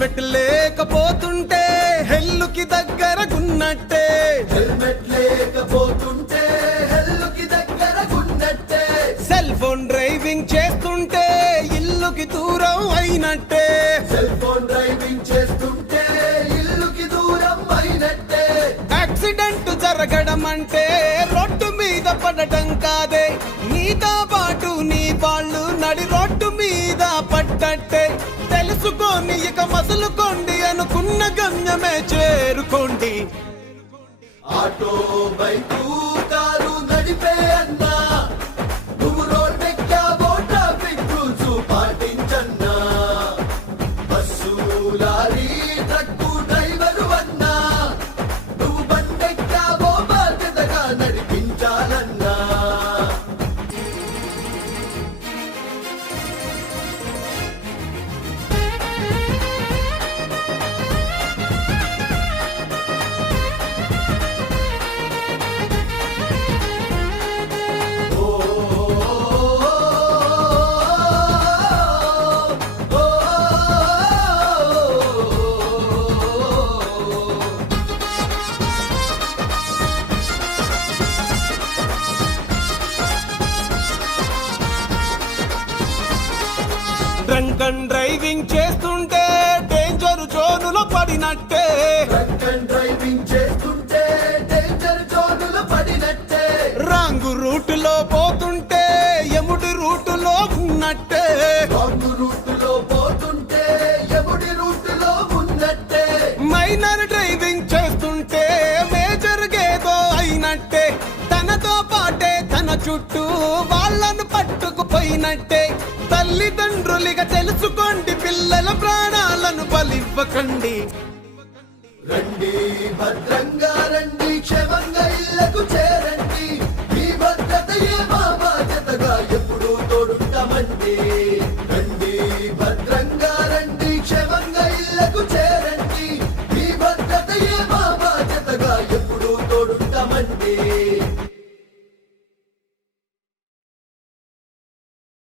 Helmet లేకపోతుంటే హెల్లుకి దగ్గరగున్నట్టే, హెల్మెట్ లేకపోతుంటే హెల్లుకి దగ్గరగున్నట్టే, సెల్ ఫోన్ డ్రైవింగ్ చేస్తుంటే ఇల్లుకి దూరం అయినట్టే, సెల్ ఫోన్ డ్రైవింగ్ చేస్తుంటే ఇల్లుకి దూరం అయినట్టే. యాక్సిడెంట్ జరగడం అంటే రోడ్డు మీద పడటం కాదే, నీతో పాటు నీ వాళ్ళు నడి రోడ్డు మీద పడ్డట్టే. తెలుసుకోని ఇక మసులుకోండి, అనుకున్న గమ్యమే చేరుకోండి. ఆటో బైకు కారు నడిపే అన్నా, నువ్వు రోడ్డెక్కావో ట్రాఫిక్ రూల్స్ పాటించన్నా. బస్సు లారీ ట్రక్కు డ్రైవరు అన్నా, నువ్వు బండెక్కావో బాధ్యతగా నడిపించాలన్నా. డ్రంక్ అండ్ డ్రైవింగ్ చేస్తుంటే డేంజర్ జోనులో పడినట్టే, డ్రంక్ అండ్ డ్రైవింగ్ చేస్తుంటే డేంజర్ జోనులో పడినట్టే, రాంగ్ రూటులో పోతుంటే యముడి రూటులో ఉన్నట్టే, రాంగ్ రూటులో పోతుంటే యముడి రూటులో ఉన్నట్టే, మైనర్ డ్రైవింగ్ చేస్తుంటే మేజర్ గేదో అయినట్టే, తనతో పాటే తన చుట్టూ వాళ్ళను పట్టుకుపోయినట్టే. తల్లిదండ్రులిగా తెలుసుకోండి, పిల్లల ప్రాణాలను బలివ్వకండి. రండి భద్రంగా రండి, క్షేమంగా ఇళ్లకు చేరండి. మీ భద్రతయే మా బాధ్యతగా ఎప్పుడూ తోడు